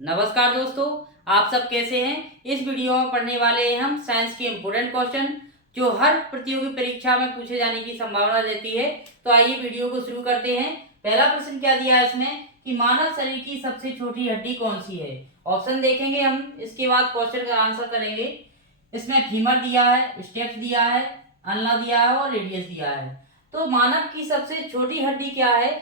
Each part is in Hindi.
नमस्कार दोस्तों, आप सब कैसे हैं। इस वीडियो में पढ़ने वाले हैं हम साइंस के इम्पोर्टेंट क्वेश्चन जो हर प्रतियोगी परीक्षा में पूछे जाने की संभावना रहती है। तो आइए वीडियो को शुरू करते हैं। पहला प्रश्न क्या दिया है इसमें कि मानव शरीर की सबसे छोटी हड्डी कौन सी है। ऑप्शन देखेंगे हम, इसके बाद क्वेश्चन का आंसर करेंगे। इसमें फीमर दिया है, स्टेप्स दिया है, अल्ना दिया है और रेडियस दिया है। तो मानव की सबसे छोटी हड्डी क्या है?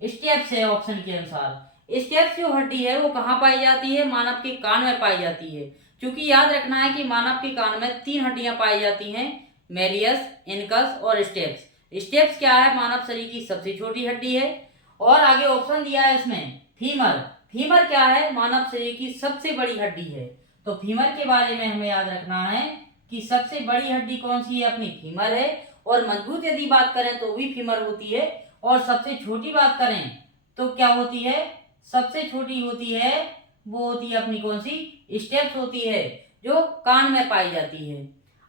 स्टेप्स है ऑप्शन के अनुसार। स्टेप्स जो हड्डी है वो कहाँ पाई जाती है? मानव के कान में पाई जाती है। क्योंकि याद रखना है कि मानव के कान में 3 हड्डियां पाई जाती हैं, मेलियस, इनकस और स्टेप्स। स्टेप्स क्या है? मानव शरीर की सबसे छोटी हड्डी है। और आगे ऑप्शन दिया है इसमें फीमर। फीमर क्या है? मानव शरीर की सबसे बड़ी हड्डी है। तो फीमर के बारे में हमें याद रखना है कि सबसे बड़ी हड्डी कौन सी है? अपनी फीमर है। और मजबूत यदि बात करें तो भी फीमर होती है। और सबसे छोटी बात करें तो क्या होती है? सबसे छोटी होती है, वो होती है अपनी कौन सी? स्टेप्स होती है, जो कान में पाई जाती है।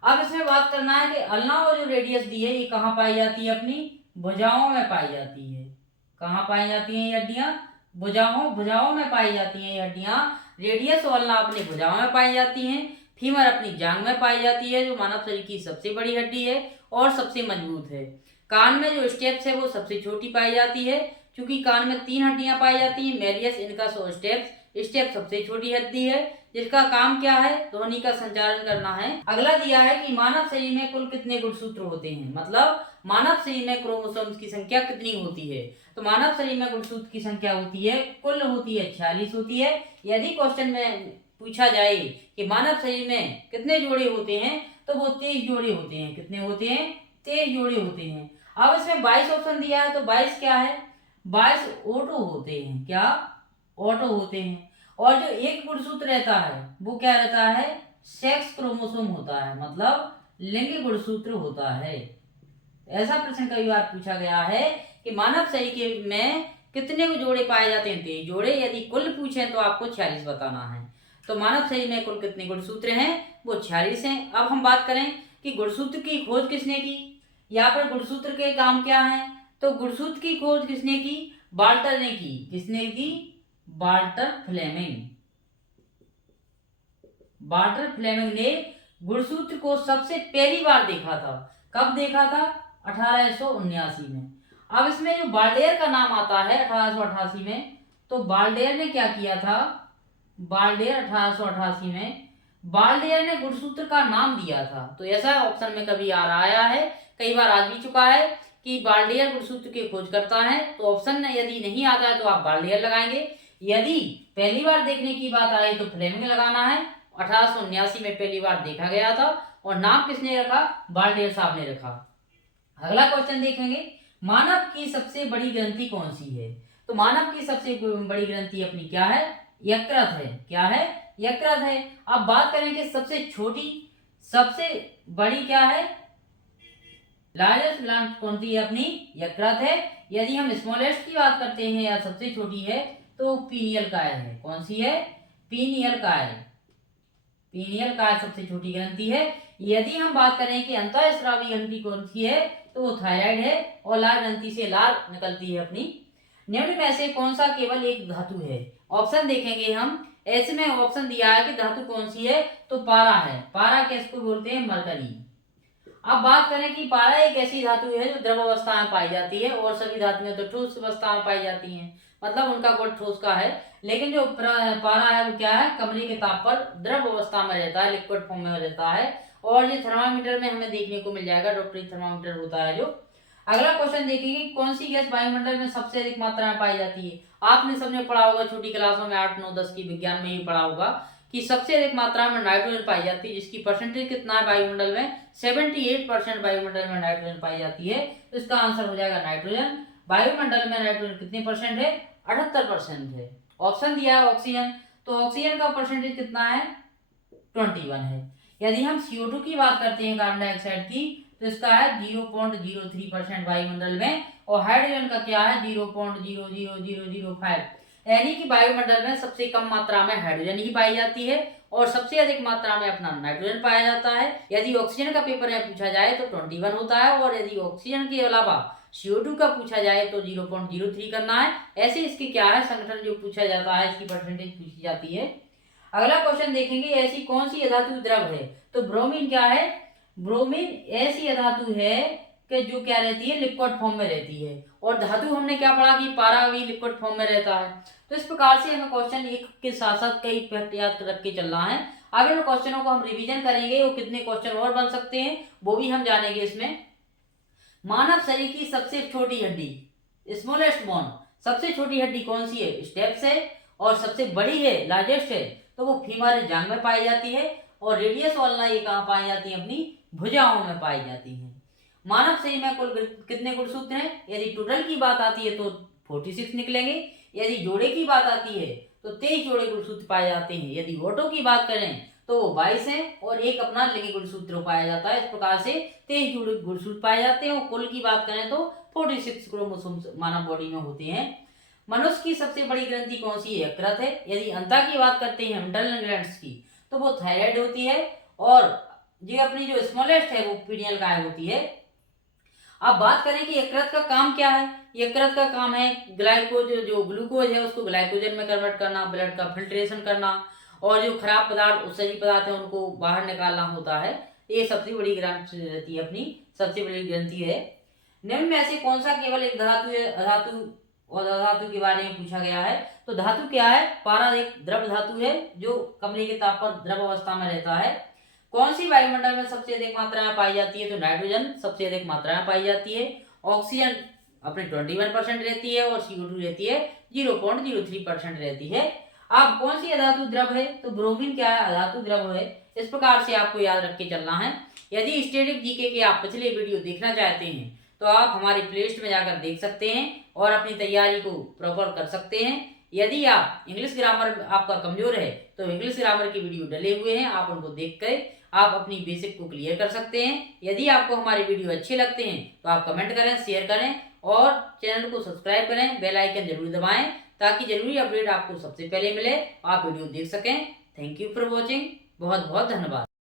अब इसमें बात करना है कि अल्ना और जो रेडियस दी है ये कहाँ पाई जाती है? अपनी भुजाओं में पाई जाती है। कहाँ पाई जाती हैं ये हड्डियां? भुजाओं भुजाओं में पाई जाती हैं ये हड्डियां। रेडियस और अल्ना अपनी भुजाओं में पाई जाती हैं। फीमर अपनी जांघ में पाई जाती है, जो मानव शरीर की सबसे बड़ी हड्डी है और सबसे मजबूत है। कान में जो स्टेप्स है वो सबसे छोटी पाई जाती है, क्योंकि कान में 3 हड्डियां पाई जाती हैं, मेलियस, इनकस और स्टेप्स। स्टेप सबसे छोटी हड्डी है, जिसका काम क्या है? ध्वनि का संचारण करना है। अगला दिया है कि मानव शरीर में कुल कितने गुणसूत्र होते हैं, मतलब मानव शरीर में क्रोमोसोम्स की संख्या कितनी होती है। तो मानव शरीर में गुणसूत्र की संख्या होती है, कुल होती है 46 होती है। यदि क्वेश्चन में पूछा जाए कि मानव शरीर में कितने जोड़े होते हैं, तो वो 23 जोड़े होते हैं। कितने होते हैं? 23 जोड़े होते हैं। अब इसमें 22 ऑप्शन दिया है, तो 22 क्या है? 22 ऑटो होते हैं। क्या? ऑटो होते हैं। और जो एक गुणसूत्र रहता है वो क्या रहता है? सेक्स क्रोमोसोम होता है, मतलब लिंग गुणसूत्र होता है। ऐसा प्रश्न कई बार पूछा गया है कि मानव शरीर के में कितने जोड़े पाए जाते हैं? 23 जोड़े। यदि कुल पूछे तो आपको 46 बताना है। तो मानव शरीर में कुल कितने गुणसूत्र हैं? वो 46 हैं। अब हम बात करें कि गुणसूत्र की खोज किसने की। यहाँ पर गुणसूत्र के काम क्या है? तो गुणसूत्र की खोज किसने की? वाल्टर ने की। किसने की? Walter Fleming. वाल्टर फ्लेमिंग ने गुणसूत्र को सबसे पहली बार देखा था। कब देखा था? 1879 में। अब इसमें जो बाल्डेयर का नाम आता है 1888 में, तो बाल्डेयर ने क्या किया था? बाल्डेयर 1888 में बाल्डेयर ने गुणसूत्र का नाम दिया था। तो ऐसा ऑप्शन में कभी आ रहा आया है, कई बार आ भी चुका है कि बाल्डेयर गुणसूत्र की खोज करता है। तो ऑप्शन यदि नहीं आता है तो आप बाल्डेयर लगाएंगे। यदि पहली बार देखने की बात आई तो फ्लेमिंग लगाना है। 1879 में पहली बार देखा गया था। और नाम किसने रखा? बाल्डेयर साहब ने रखा। अगला क्वेश्चन देखेंगे, मानव की सबसे बड़ी ग्रंथि कौन सी है। तो मानव की सबसे बड़ी ग्रंथि अपनी क्या है? यकृत है। क्या है? यकृत है। अब बात करें कि सबसे छोटी, सबसे बड़ी क्या है? लार्जेस्ट ग्लैंड कौन सी है? अपनी यकृत है। यदि हम स्मॉलेस्ट की बात करते हैं या सबसे छोटी है, तो पीनियल काय है। कौन सी है? पीनियल काय। पीनियल काय सबसे छोटी ग्रंथि है। यदि हम बात करें कि अंतःस्रावी ग्रंथि कौन सी है, तो वो थायराइड है। और लाल ग्रंथि से लाल निकलती है अपनी। निम्न में से कौन सा केवल एक धातु है? ऑप्शन देखेंगे हम। ऐसे में ऑप्शन दिया है कि धातु कौन सी है, तो पारा है। पारा किसको बोलते हैं? मरकरी। अब बात करें कि पारा एक ऐसी धातु है जो द्रव अवस्था में पाई जाती है, और सभी धातुएं तो ठोस अवस्था में पाई जाती हैं, मतलब उनका गुण ठोस का है। लेकिन जो पारा है वो क्या है? कमरे के ताप पर द्रव अवस्था में रहता है, लिक्विड फॉर्म में रहता है। और ये थर्मामीटर में हमें देखने को मिल जाएगा, डॉक्टरी थर्मामीटर होता है जो। अगला क्वेश्चन देखेंगे, कौन सी गैस वायुमंडल में सबसे अधिक मात्रा में पाई जाती है। आपने सबने पढ़ा होगा छोटी क्लासों में, 8, 9, 10 की विज्ञान में ही पढ़ा होगा कि सबसे अधिक मात्रा में नाइट्रोजन पाई जाती है, जिसकी परसेंटेज कितना है वायुमंडल में? 78% वायुमंडल में नाइट्रोजन पाई जाती है। तो इसका आंसर हो जाएगा नाइट्रोजन। वायुमंडल में नाइट्रोजन कितने परसेंट है? 78% है। ऑप्शन दिया है ऑक्सीजन, तो ऑक्सीजन का परसेंटेज कितना है? 21 है। यदि हम CO2 की बात करते हैं, कार्बन डाइऑक्साइड की, तो इसका है 0.03% वायुमंडल में। और हाइड्रोजन का क्या है? 0.00005। यानी कि वायुमंडल में सबसे कम मात्रा में हाइड्रोजन ही पाई जाती है, और सबसे अधिक मात्रा में अपना नाइट्रोजन पाया जाता है। यदि ऑक्सीजन का पेपर में पूछा जाए तो 21 होता है। और यदि ऑक्सीजन के अलावा CO2 का पूछा जाए तो 0.03 करना है। ऐसे इसके क्या है संगठन जो पूछा जाता है, इसकी परसेंटेज पूछी जाती है। अगला क्वेश्चन देखेंगे, ऐसी कौन सी अधातु द्रव है? तो ब्रोमीन क्या है? ब्रोमीन ऐसी अधातु है कि जो क्या रहती है, लिक्विड फॉर्म में रहती है। और धातु हमने क्या पढ़ा कि पारा भी लिक्विड फॉर्म में रहता है। तो इस प्रकार से हमें क्वेश्चन एक के साथ साथ कई फैक्ट याद रख के चलना है। आगे उन क्वेश्चनों को हम रिवीजन करेंगे, वो कितने क्वेश्चन और बन सकते हैं वो भी हम जानेंगे इसमें। मानव शरीर की सबसे छोटी हड्डी, स्मॉलेस्ट बोन, सबसे छोटी हड्डी कौन सी है? स्टेप्स है। और सबसे बड़ी है, लार्जेस्ट है, तो वो फीमर जांघ में पाई जाती है। और रेडियस वाला ये कहाँ पाई जाती है? अपनी भुजाओं में पाई जाती है। मानव शरीर में कुल कितने गुणसूत्र हैं? यदि टोटल की बात आती है तो 46 निकलेंगे। यदि जोड़े की बात आती है तो 23 जोड़े गुणसूत्र पाए जाते हैं। यदि ऑटो की बात करें तो वो 22 है और एक अपना लिंग गुणसूत्र पाया जाता है। इस प्रकार से 23 जोड़े गुणसूत्र पाए जाते हैं। और कुल की बात करें तो 46 क्रोमोसोम्स मानव बॉडी में होते हैं। मनुष्य की सबसे बड़ी ग्रंथि कौन सी है? यकृत है। यदि अंता की बात करते हैं इंटरनल ग्लैंड्स की तो वो थायराइड होती है। और ये अपनी जो स्मॉलेस्ट है वो पीनियल काय होती है। अब बात करें कि यकृत का काम क्या है। यकृत का काम है ग्लाइकोज, जो ग्लूकोज है उसको ग्लाइकोजन में कन्वर्ट करना, ब्लड का फिल्ट्रेशन करना, और जो खराब पदार्थ उत्सर्जी पदार्थ है उनको बाहर निकालना होता है। ये सबसे बड़ी ग्रंथि रहती है, अपनी सबसे बड़ी ग्रंथि है। निम्न में से कौन सा केवल एक धातु है? धातु और अधातु के बारे में पूछा गया है। तो धातु क्या है? पारा एक द्रव धातु है जो कमरे के ताप पर द्रव अवस्था में रहता है। कौन सी वायुमंडल में सबसे अधिक मात्रा में पाई जाती है? तो नाइट्रोजन सबसे अधिक मात्रा में पाई जाती है। ऑक्सीजन अपने 21% रहती है और CO2 रहती है 0.03% रहती है। अब कौन सी अधातु द्रव है? तो ब्रोमीन क्या है? अधातु द्रव है। इस प्रकार से आपको याद रख के चलना है। यदि स्टैटिक जीके के आप पिछले वीडियो देखना चाहते हैं तो आप हमारे प्लेलिस्ट में जाकर देख सकते हैं और अपनी तैयारी को प्रॉपर कर सकते हैं। यदि आप इंग्लिश ग्रामर आपका कमजोर है तो इंग्लिश ग्रामर की वीडियो डले हुए हैं, आप उनको देखकर आप अपनी बेसिक को क्लियर कर सकते हैं। यदि आपको हमारे वीडियो अच्छे लगते हैं तो आप कमेंट करें, शेयर करें और चैनल को सब्सक्राइब करें, बेल आइकन जरूर दबाएं ताकि जरूरी अपडेट आपको सबसे पहले मिले, आप वीडियो देख सकें। Thank you for watching. बहुत बहुत धन्यवाद।